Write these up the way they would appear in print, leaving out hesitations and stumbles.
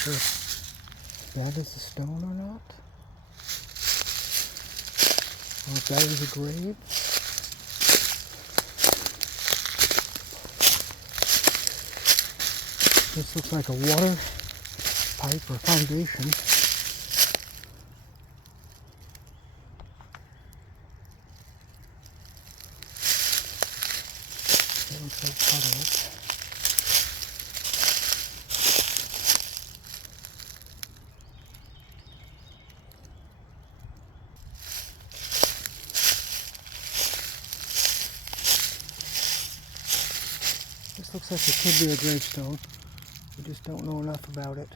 sure if that is a stone or not, or if that is a grave. This looks like a water pipe or foundation. That looks like part of it. This looks like it could be a gravestone. We just don't know enough about it.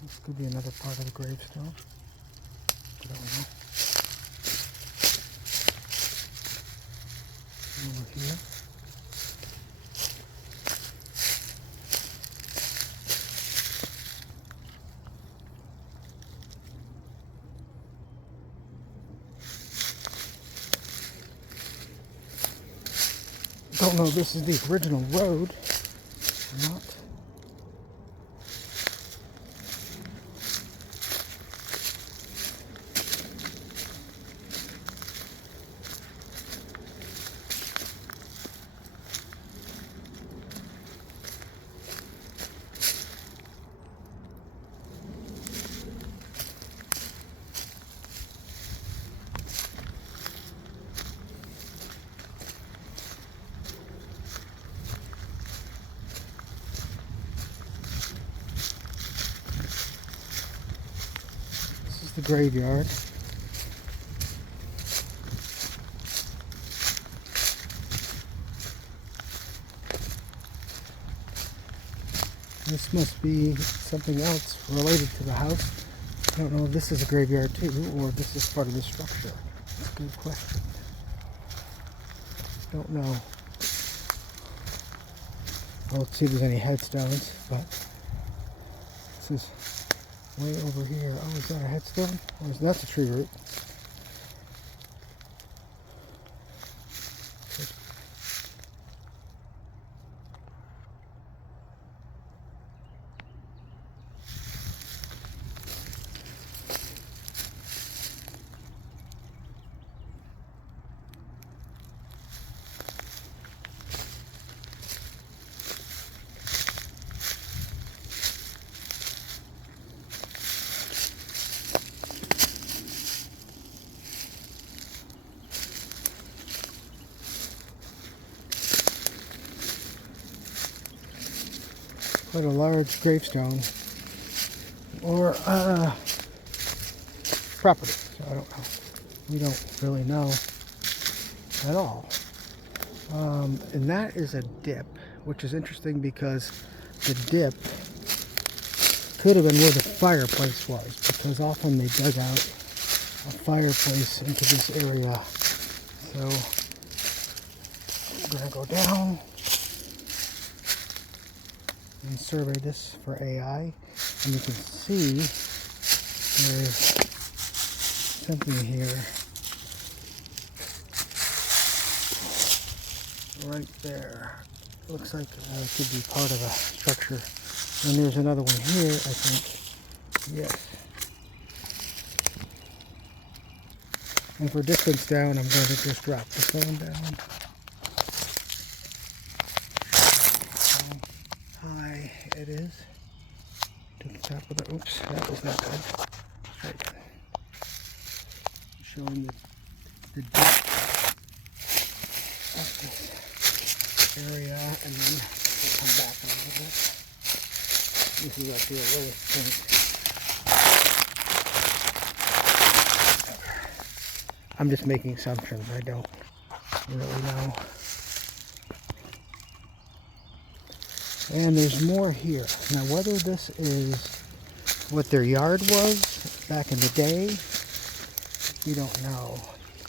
This could be another part of the gravestone. I don't know. Over here. Don't know if this is the original road or not. The graveyard. This must be something else related to the house. I don't know if this is a graveyard too, or if this is part of the structure. That's a good question. Don't know. I don't see if there's any headstones, but this is way over here. Oh, is that a headstone? Or is that the tree root? Quite a large gravestone or property. So I don't know. We don't really know at all. And that is a dip, which is interesting because the dip could have been where the fireplace was, because often they dug out a fireplace into this area. So I'm gonna go down and survey this for AI, and you can see there's something here right there. Looks like it could be part of a structure. And there's another one here, I think. Yes. And for distance down, I'm going to just drop the phone down. High it is to the top of the, oops, that was not good. Right. Showing the depth of this area, and then we'll come back a little bit. This is up here, lowest point. I'm just making assumptions, I don't really know. And there's more here. Now whether this is what their yard was back in the day, we don't know.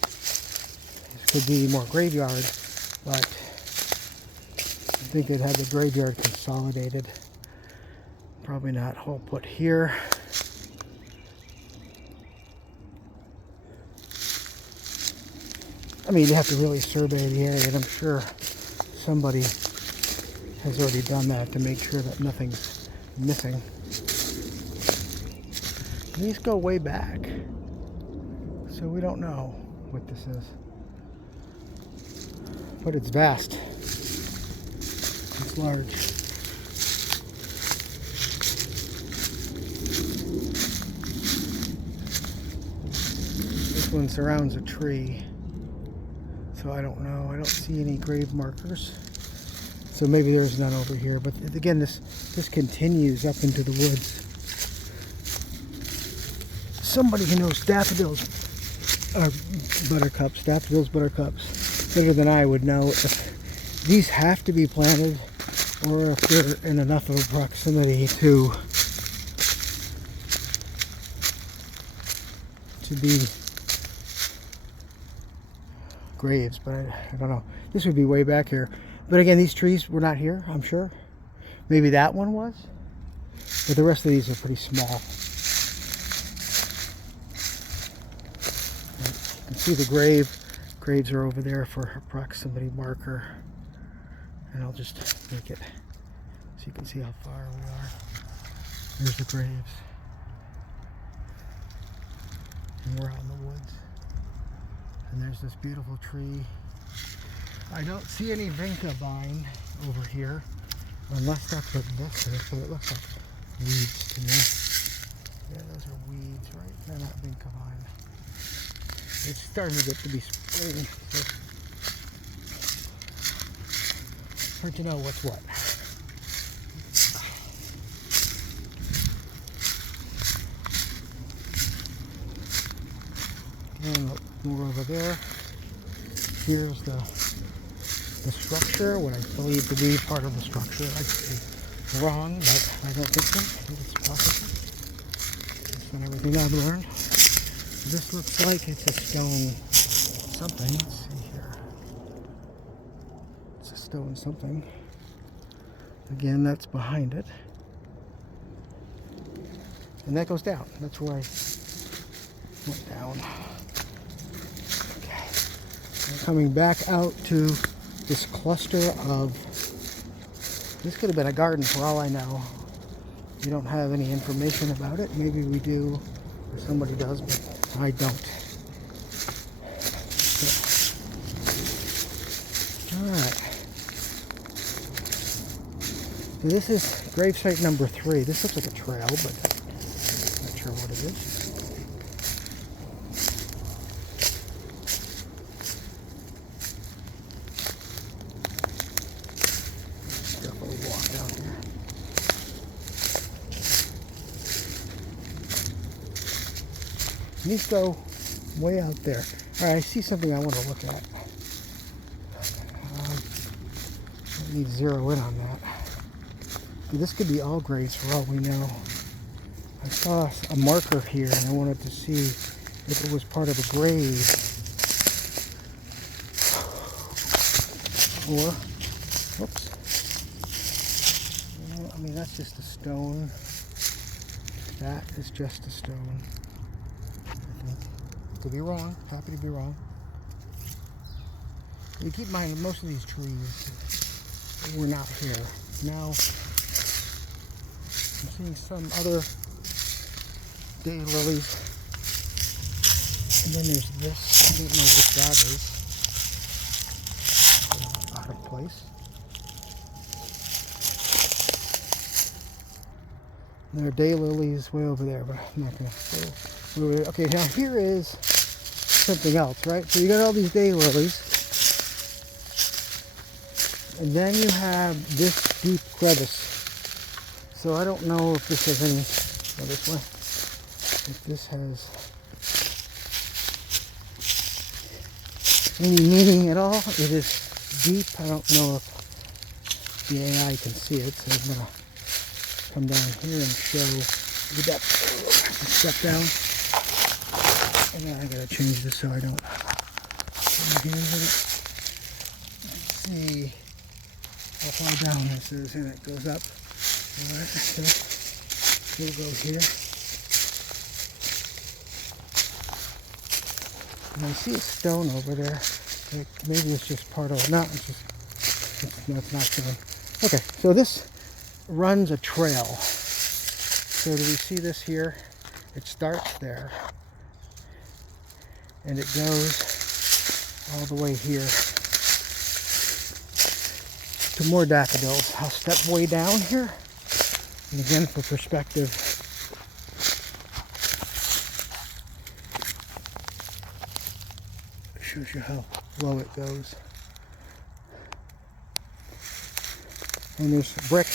This could be more graveyard, but I think it had the graveyard consolidated Probably not hole put here. I mean, you have to really survey the area, and I'm sure somebody has already done that to make sure that nothing's missing. These go way back, so we don't know what this is. But it's vast. It's large. This one surrounds a tree. So I don't know. I don't see any grave markers. So maybe there's none over here. But again, this continues up into the woods. Somebody who knows daffodils or buttercups, better than I would know if these have to be planted or if they're in enough of a proximity to be graves, but I don't know. This would be way back here. But again, these trees were not here, I'm sure. Maybe that one was. But the rest of these are pretty small. You can see the graves are over there for a proximity marker. And I'll just make it so you can see how far we are. There's the graves. And we're out in the woods. And there's this beautiful tree. I don't see any vinca vine over here, unless that's what this is, but it looks like weeds to me. Yeah, those are weeds, right? They're not vinca vine. It's starting to get to be spring, so hard to know what's what. And more over there. Here's the structure, what I believe to be part of the structure. I could be wrong, but I don't think so. I think it's possible. Based on everything I've learned. This looks like it's a stone something. Let's see here. It's a stone something. Again, that's behind it. And that goes down. That's where I went down. Coming back out to this cluster of, this could have been a garden for all I know. We don't have any information about it. Maybe we do, or somebody does, but I don't. Alright. So this is gravesite number 3. This looks like a trail, but I'm not sure what it is. These go way out there. Alright, I see something I want to look at. I need to zero in on that. This could be all graves for all we know. I saw a marker here and I wanted to see if it was part of a grave. Or, whoops. I mean, that's just a stone. That is just a stone. Could be wrong. Happy to be wrong. You keep in mind, most of these trees were not here. Now, I'm seeing some other daylilies. And then there's this. I don't know what that is. Out of place. There are daylilies way over there, but I'm not going to go. Okay, now here is something else, right? So you got all these daylilies, and then you have this deep crevice. So I don't know if this has any, this way, if this has any meaning at all. It is deep. I don't know if the AI can see it, so I'm going to come down here and show the depth. Step down. And then I gotta change this so I don't put my hands in it. Let's see how far down this is, and it goes up. Alright, so We'll go here. And I see a stone over there. Like maybe it's just part of, no, it's just, no, it's not stone. Okay, so this runs a trail. So do we see this here? It starts there. And it goes all the way here to more daffodils. I'll step way down here. And again, for perspective, it shows you how low it goes. And there's brick.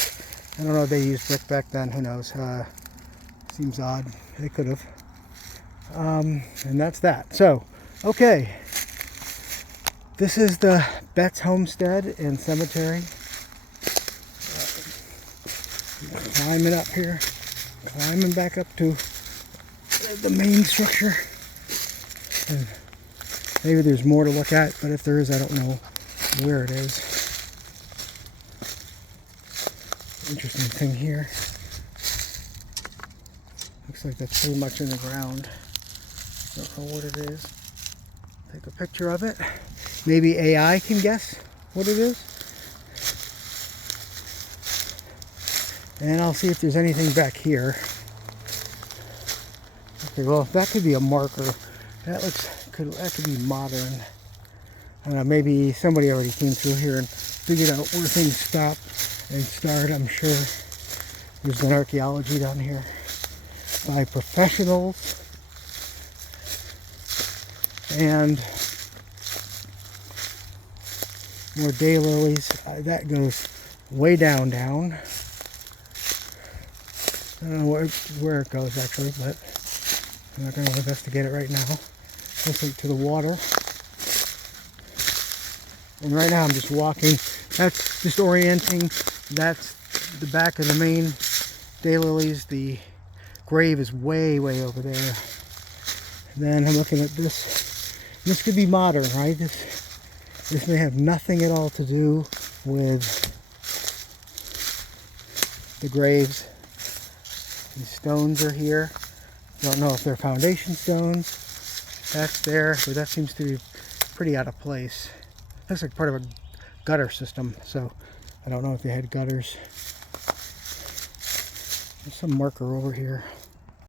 I don't know if they used brick back then. Who knows? Seems odd. They could have. And that's that. So, okay. This is the Betts Homestead and Cemetery. Climbing up here. Climbing back up to the main structure. And maybe there's more to look at, but if there is, I don't know where it is. Interesting thing here. Looks like that's pretty much in the ground. Don't know what it is. Take a picture of it. Maybe AI can guess what it is. And I'll see if there's anything back here. Okay, well, that could be a marker. That could be modern. I don't know, maybe somebody already came through here and figured out where things stop and start. I'm sure there's been archaeology down here by professionals. And more daylilies. That goes way down. I don't know where it goes actually, but I'm not going to investigate it right now. Listen to the water. And right now I'm just walking. That's just orienting. That's the back of the main daylilies. The grave is way over there. And then I'm looking at this. This could be modern, right? This may have nothing at all to do with the graves. These stones are here. Don't know if they're foundation stones. That's there, but that seems to be pretty out of place. Looks like part of a gutter system, so I don't know if they had gutters. There's some marker over here.